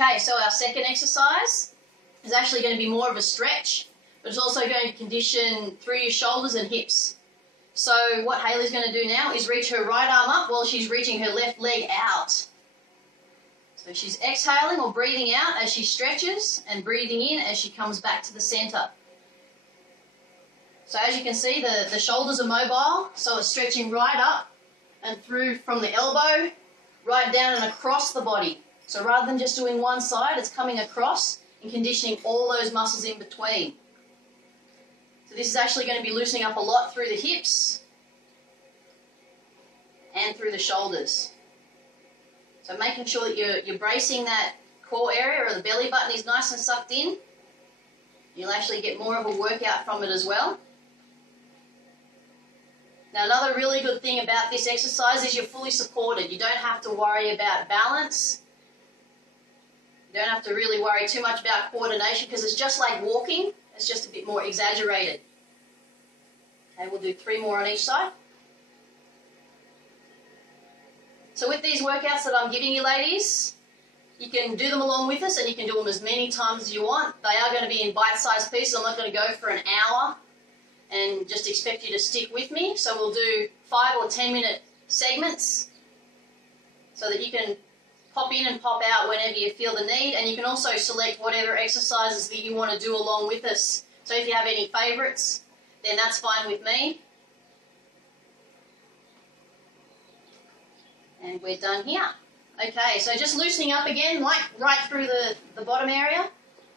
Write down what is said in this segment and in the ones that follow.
Okay, so our second exercise is actually going to be more of a stretch, but it's also going to condition through your shoulders and hips. So what Hayley's going to do now is reach her right arm up while she's reaching her left leg out. So she's exhaling or breathing out as she stretches and breathing in as she comes back to the center. So as you can see, the shoulders are mobile, so it's stretching right up and through from the elbow, right down and across the body. So rather than just doing one side, it's coming across and conditioning all those muscles in between. So this is actually going to be loosening up a lot through the hips and through the shoulders. So making sure that you're bracing that core area or the belly button is nice and sucked in. You'll actually get more of a workout from it as well. Now another really good thing about this exercise is you're fully supported. You don't have to worry about balance. You don't have to really worry too much about coordination because it's just like walking. It's just a bit more exaggerated. Okay, we'll do 3 more on each side. So with these workouts that I'm giving you, ladies, you can do them along with us and you can do them as many times as you want. They are going to be in bite-sized pieces. I'm not going to go for an hour and just expect you to stick with me. So we'll do 5 or 10 minute segments so that you can pop in and pop out whenever you feel the need, and you can also select whatever exercises that you want to do along with us. So if you have any favourites, then that's fine with me. And we're done here. Okay, so just loosening up again, like right through the bottom area.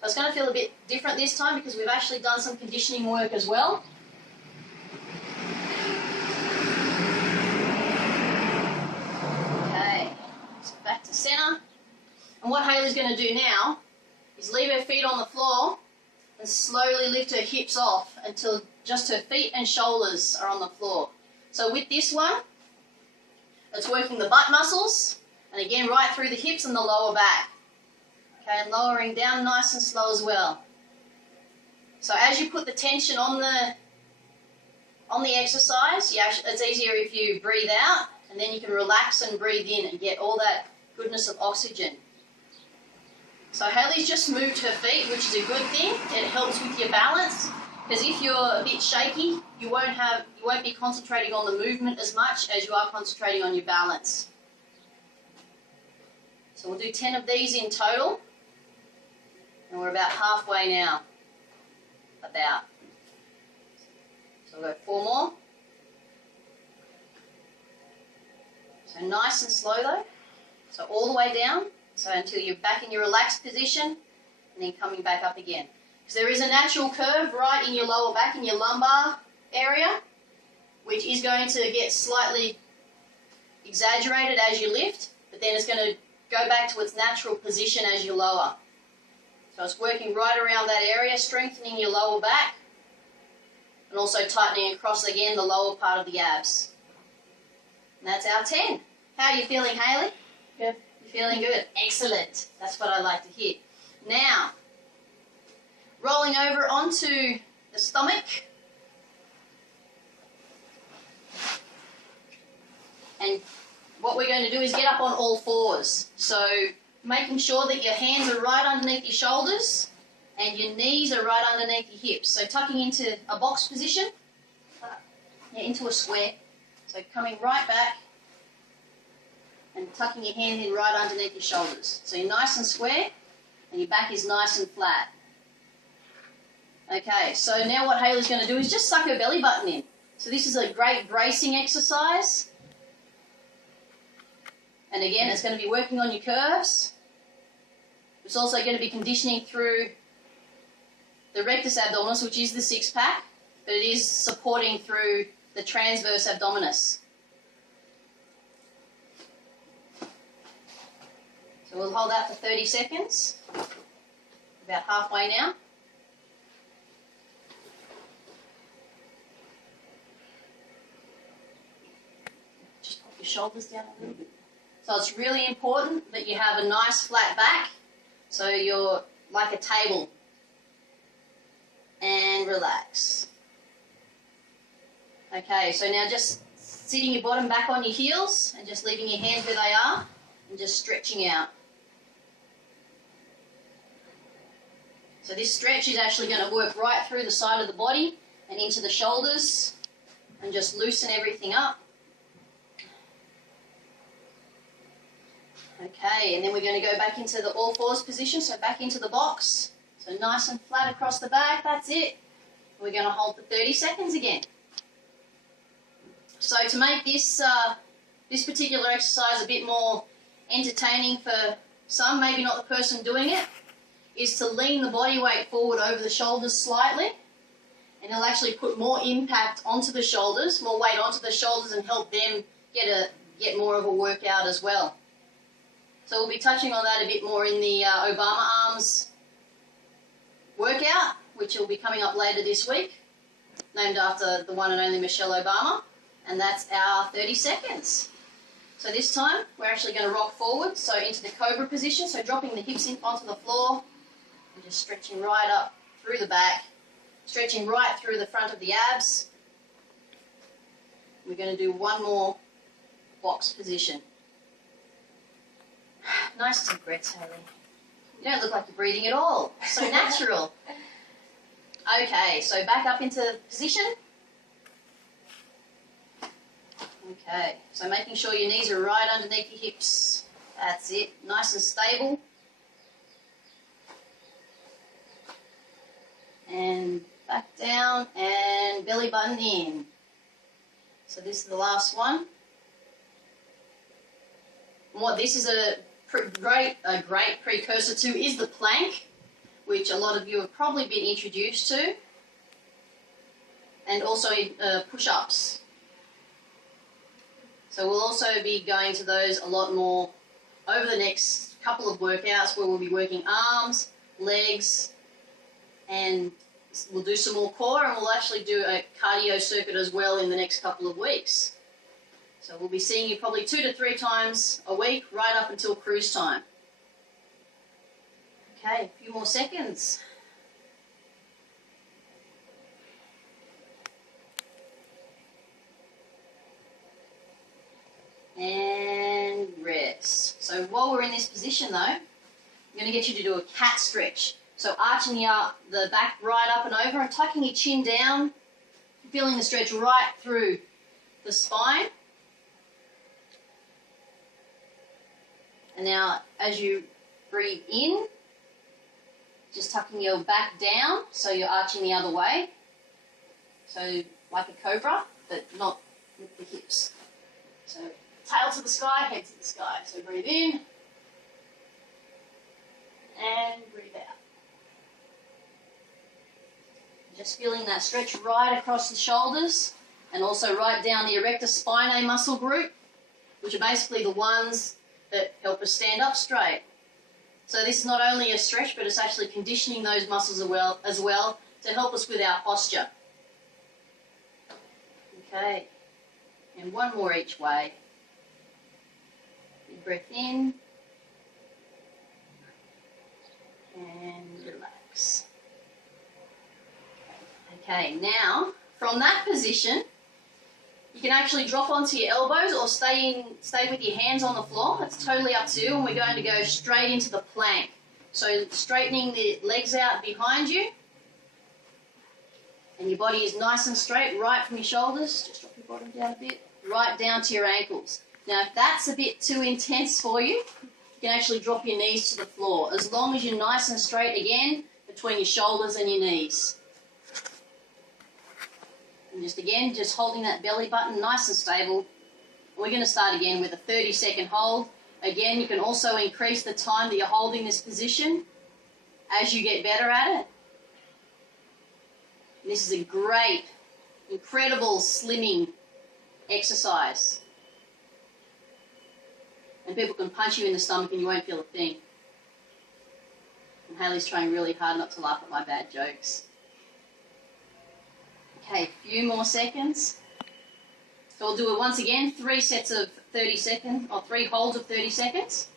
So it's going to feel a bit different this time because we've actually done some conditioning work as well. Back to center. And what Hayley's going to do now is leave her feet on the floor and slowly lift her hips off until just her feet and shoulders are on the floor. So with this one, it's working the butt muscles and again right through the hips and the lower back. Okay, and lowering down nice and slow as well. So as you put the tension on the exercise, it's easier if you breathe out, and then you can relax and breathe in and get all that goodness of oxygen. So Hayley's just moved her feet, which is a good thing. It helps with your balance, because if you're a bit shaky, you won't be concentrating on the movement as much as you are concentrating on your balance. So we'll do 10 of these in total, and we're about halfway now. So we'll go 4 more. So nice and slow though. So all the way down, so until you're back in your relaxed position, and then coming back up again. Because there is a natural curve right in your lower back, in your lumbar area, which is going to get slightly exaggerated as you lift, but then it's going to go back to its natural position as you lower. So it's working right around that area, strengthening your lower back, and also tightening across again the lower part of the abs. And that's our 10. How are you feeling, Hayley? Good. You're feeling good? Excellent. That's what I like to hear. Now, rolling over onto the stomach. And what we're going to do is get up on all fours. So making sure that your hands are right underneath your shoulders and your knees are right underneath your hips. So tucking into a box position, into a square. So coming right back and tucking your hand in right underneath your shoulders. So you're nice and square and your back is nice and flat. Okay, so now what Hayley's going to do is just suck her belly button in. So this is a great bracing exercise. And again, it's going to be working on your curves. It's also going to be conditioning through the rectus abdominis, which is the 6-pack, but it is supporting through the transverse abdominis. So we'll hold that for 30 seconds. About halfway now. Just pop your shoulders down a little bit. So it's really important that you have a nice flat back, so you're like a table. And relax. Okay, so now just sitting your bottom back on your heels and just leaving your hands where they are and just stretching out. So this stretch is actually going to work right through the side of the body and into the shoulders and just loosen everything up. Okay, and then we're going to go back into the all fours position, so back into the box. So nice and flat across the back, that's it. We're going to hold for 30 seconds again. So to make this, this particular exercise a bit more entertaining for some, maybe not the person doing it, is to lean the body weight forward over the shoulders slightly, and it'll actually put more impact onto the shoulders, more weight onto the shoulders, and help them get more of a workout as well. So we'll be touching on that a bit more in the Obama Arms workout, which will be coming up later this week, named after the one and only Michelle Obama, and that's our 30 seconds. So this time we're actually going to rock forward, so into the cobra position, so dropping the hips in onto the floor and just stretching right up through the back, stretching right through the front of the abs. We're going to do one more box position. Nice deep breaths, Hayley. You don't look like you're breathing at all. So natural. Okay, so back up into position. Okay, so making sure your knees are right underneath your hips. That's it, nice and stable. And back down and belly button in. So this is the last one. And what this is a great precursor to is the plank, which a lot of you have probably been introduced to, and also push-ups. So we'll also be going to those a lot more over the next couple of workouts, where we'll be working arms, legs, and we'll do some more core, and we'll actually do a cardio circuit as well in the next couple of weeks. So we'll be seeing you probably 2 to 3 times a week, right up until cruise time. Okay, a few more seconds. And rest. So while we're in this position though, I'm going to get you to do a cat stretch. So arching the back right up and over and tucking your chin down, feeling the stretch right through the spine. And now as you breathe in, just tucking your back down so you're arching the other way. So like a cobra, but not with the hips. So tail to the sky, head to the sky. So breathe in and breathe out. Just feeling that stretch right across the shoulders and also right down the erector spinae muscle group, which are basically the ones that help us stand up straight. So this is not only a stretch, but it's actually conditioning those muscles as well to help us with our posture. Okay, and one more each way. Big breath in and relax. Okay, now from that position, you can actually drop onto your elbows or stay with your hands on the floor. It's totally up to you, and we're going to go straight into the plank. So straightening the legs out behind you, and your body is nice and straight right from your shoulders. Just drop your bottom down a bit, right down to your ankles. Now if that's a bit too intense for you, you can actually drop your knees to the floor, as long as you're nice and straight again between your shoulders and your knees. And just holding that belly button nice and stable. We're going to start again with a 30-second hold. Again, you can also increase the time that you're holding this position as you get better at it. This is a great, incredible slimming exercise. And people can punch you in the stomach and you won't feel a thing. And Hayley's trying really hard not to laugh at my bad jokes. Okay, a few more seconds. So we'll do it once again, 3 sets of 30 seconds, or 3 holds of 30 seconds.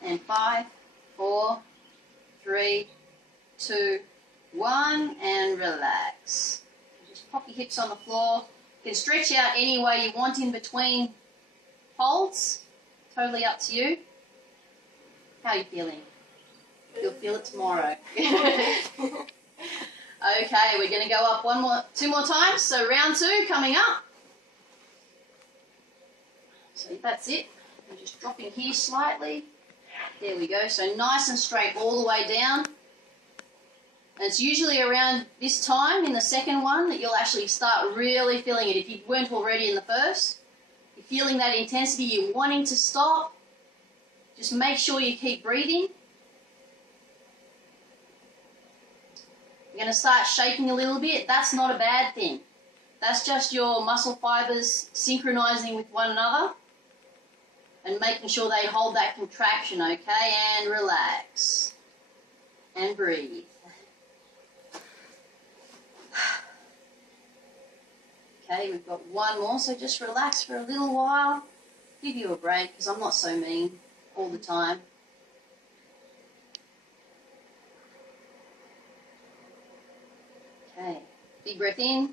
And 5, 4, 3, 2, 1, and relax. Just pop your hips on the floor. You can stretch out any way you want in between holds. Totally up to you. How are you feeling? You'll feel it tomorrow. Okay, we're going to go up two more times. So round 2 coming up. So that's it. I'm just dropping here slightly. There we go. So nice and straight all the way down. And it's usually around this time in the second one that you'll actually start really feeling it. If you weren't already in the first, you're feeling that intensity, you're wanting to stop. Just make sure you keep breathing. You're going to start shaking a little bit. That's not a bad thing. That's just your muscle fibers synchronizing with one another and making sure they hold that contraction, okay? And relax. And breathe. Okay, we've got one more, so just relax for a little while. Give you a break, because I'm not so mean all the time. Okay, big breath in,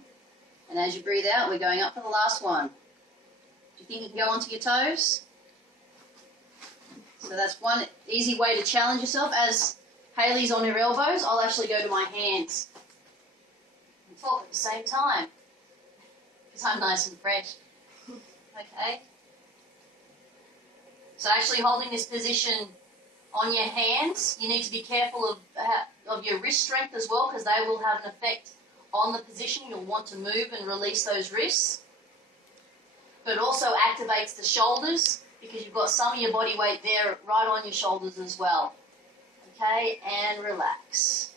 and as you breathe out, we're going up for the last one. Do you think you can go onto your toes? So that's one easy way to challenge yourself. As Hayley's on her elbows, I'll actually go to my hands and talk at the same time, because I'm nice and fresh. Okay? So actually holding this position on your hands, you need to be careful of your wrist strength as well, because they will have an effect on the position. You'll want to move and release those wrists. But it also activates the shoulders, because you've got some of your body weight there right on your shoulders as well. Okay, and relax.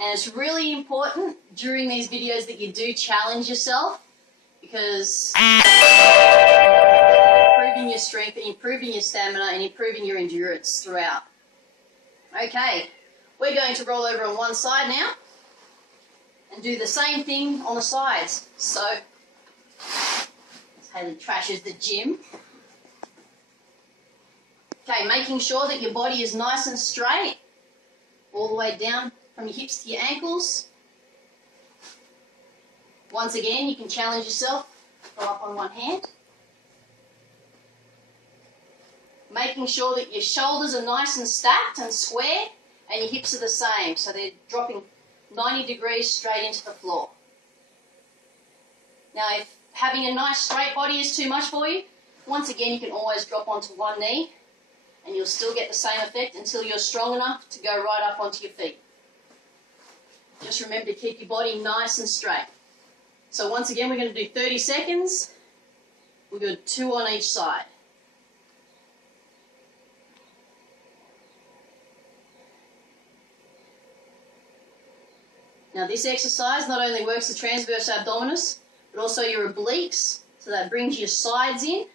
And it's really important during these videos that you do challenge yourself, because improving your strength, improving your stamina, and improving your endurance throughout. Okay, we're going to roll over on one side now and do the same thing on the sides. So, Hayley trashes the gym. Okay, making sure that your body is nice and straight, all the way down from your hips to your ankles. Once again, you can challenge yourself. Go up on one hand. Making sure that your shoulders are nice and stacked and square, and your hips are the same, so they're dropping 90 degrees straight into the floor. Now, if having a nice straight body is too much for you, once again, you can always drop onto one knee, and you'll still get the same effect until you're strong enough to go right up onto your feet. Just remember to keep your body nice and straight. So once again, we're going to do 30 seconds. We'll do 2 on each side. Now this exercise not only works the transverse abdominis, but also your obliques, so that brings your sides in.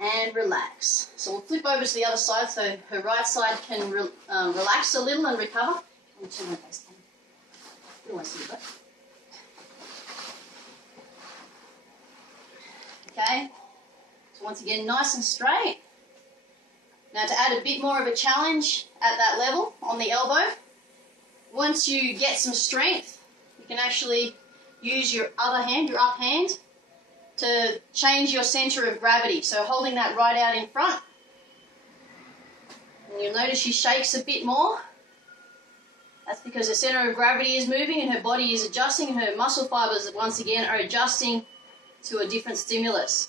And relax. So we'll flip over to the other side so her right side can relax a little and recover. I'm going to turn my face down. You don't want to see that. Okay. So once again, nice and straight. Now to add a bit more of a challenge at that level on the elbow, once you get some strength, you can actually use your other hand, your up hand, to change your center of gravity. So holding that right out in front. And you'll notice she shakes a bit more. That's because her center of gravity is moving and her body is adjusting, and her muscle fibers once again are adjusting to a different stimulus.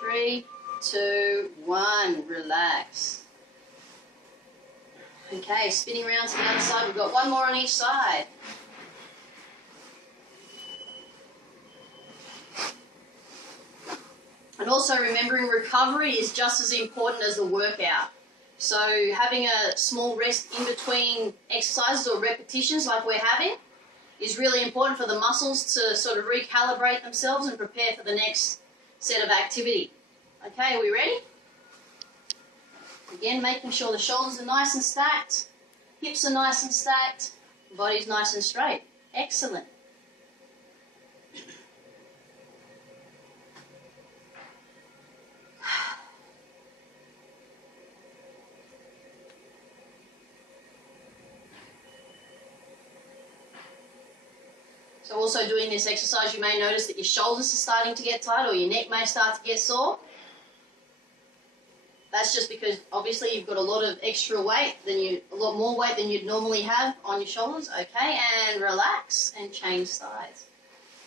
Three, 2, 1, relax. Okay, spinning around to the other side. We've got one more on each side. And also remembering recovery is just as important as the workout. So having a small rest in between exercises or repetitions like we're having is really important for the muscles to sort of recalibrate themselves and prepare for the next set of activity. Okay, are we ready? Again, making sure the shoulders are nice and stacked, hips are nice and stacked, body's nice and straight. Excellent. So also doing this exercise, you may notice that your shoulders are starting to get tight or your neck may start to get sore. That's just because obviously you've got a lot of extra weight a lot more weight than you'd normally have on your shoulders. Okay, and relax and change sides.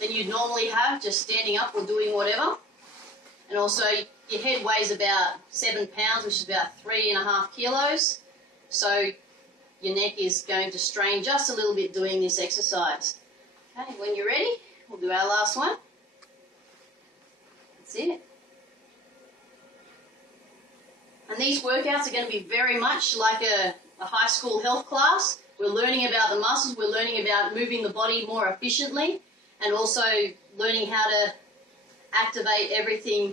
Than you'd normally have just standing up or doing whatever. And also your head weighs about 7 pounds, which is about 3.5 kilos. So your neck is going to strain just a little bit doing this exercise. Okay, when you're ready, we'll do our last one. That's it. And these workouts are going to be very much like a high school health class. We're learning about the muscles, we're learning about moving the body more efficiently, and also learning how to activate everything